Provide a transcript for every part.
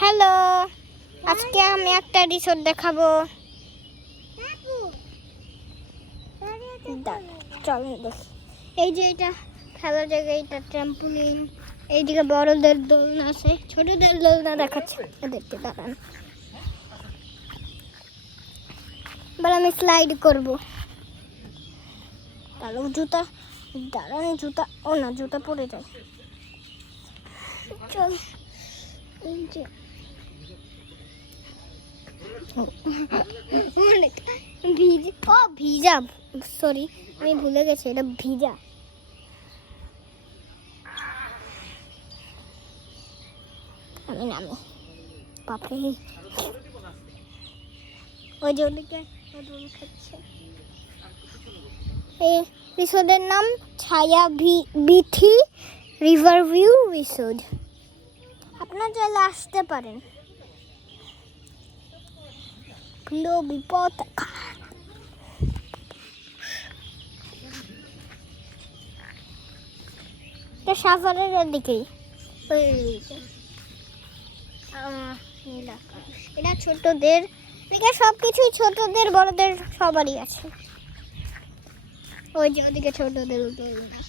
Hello, আজকে আমি একটা রিসোর্ট দেখাবো। চলেন দেখি। এই যে এটা খেলার জায়গা, এটা ট্রাম্পোলিন, এইদিকে বড়দের দোলনা আছে, ছোটদের দোলনা দেখাচ্ছে এদেরকে। দাঁড়ান, এবার আমি স্লাইড করবো। তাহলে জুতা, দাঁড়ান জুতা, ও না জুতা পরে যায়। চল, এই যে ভিজা, সরি আমি ভুলে গেছি, এটা ভিজা। আমি নামি, বাপরে ওই যে ওদিকে খাচ্ছে। এই রিসোর্টের নাম ছায়া বিথি রিভার ভিউ রিসোর্ট। আপনারা চাইলে আসতে পারেন। পতাকা, এটা সাফারের দিকেই। এটা ছোটদের, এদিকে সবকিছুই ছোটদের বড়দের সবারই আছে। ওই যে ওদিকে ছোটদের দোলনা,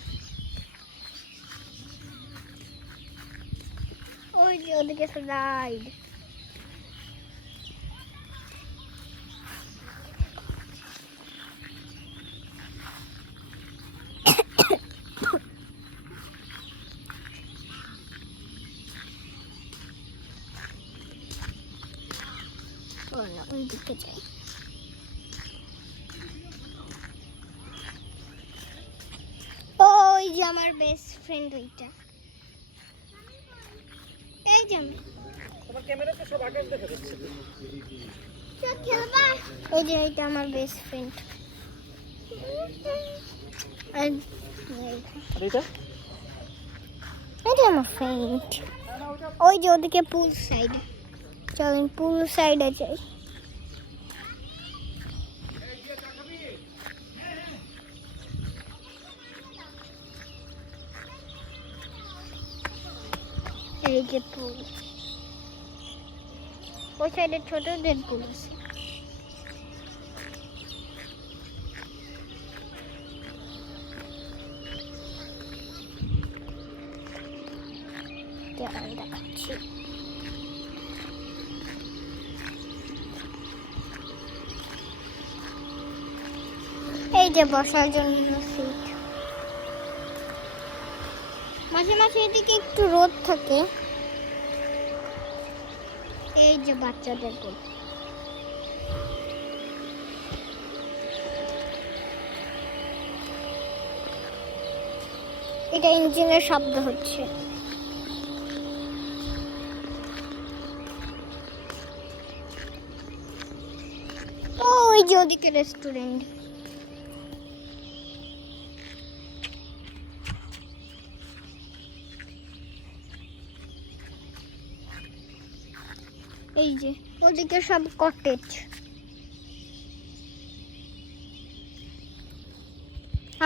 ওই যে ওদিকে স্লাইড। ওই দিকে যাই। ওই যে আমার বেস্ট ফ্রেন্ড, ওইটা। এই যে আমার ক্যামেরাতে সব আকাশ দেখা যাচ্ছে। চল খেলবা। এই যে এটা আমার বেস্ট ফ্রেন্ড। আর এটা আমার ফ্রেন্ড। ওই যে ওদিকে পুল সাইড, চলেন পুল সাইডে যাই। এই যে পুল, ওই সাইডে ছোটদের পুল আছে। দেখাচ্ছি। এই যে বসার জন্য সিট। মাঝে মাঝে এদিকে একটু রোদ থাকে। এই যে বাচ্চাদের পুল। এটা ইঞ্জিনের শব্দ হচ্ছে। ওই যে ওদিকে রেস্টুরেন্ট। এই যে ওদিকে সব কটেজ।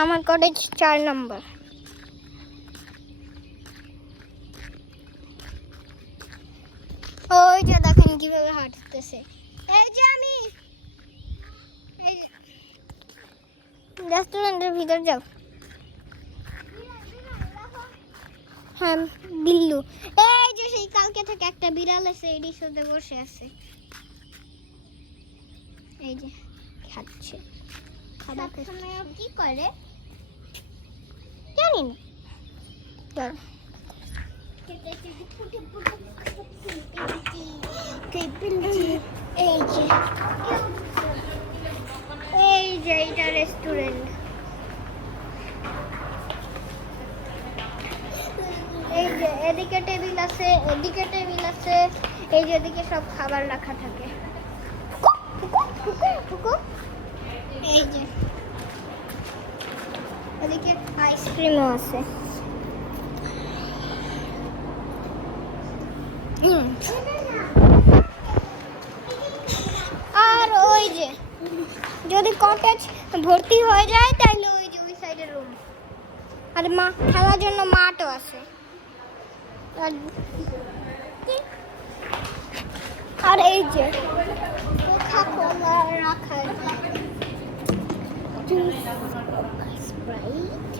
আমার কটেজ 4 নম্বর। ওই যে দেখেন কিভাবে হাঁটতেছে। এই যে আমি, এই যে রেস্টুরেন্টের ভিতর যাও। হ্যাঁ বিল্লু, এই যে সেই কালকে থেকে একটা বিড়াল আছে, এই রিসোর্টে বসে আছে। এই যে খাচ্ছে খাবার। কি করে জানি না। এই যে এইটা রেস্টুরেন্ট। এই যে এদিকে টেবিল আছে, এদিকে টেবিল আছে। এই যে এদিকে সব খাবার রাখা থাকে। এই যে এদিকে আইসক্রিমও আছে। আর ওই যে যদি কটেজ ভর্তি হয়ে যায় তাহলে ওই যে ওই সাইডের রুম। আর খেলার জন্য মাঠও আছে। যে কোকা-কোলা রাখা যায়, জুস, স্প্রাইট,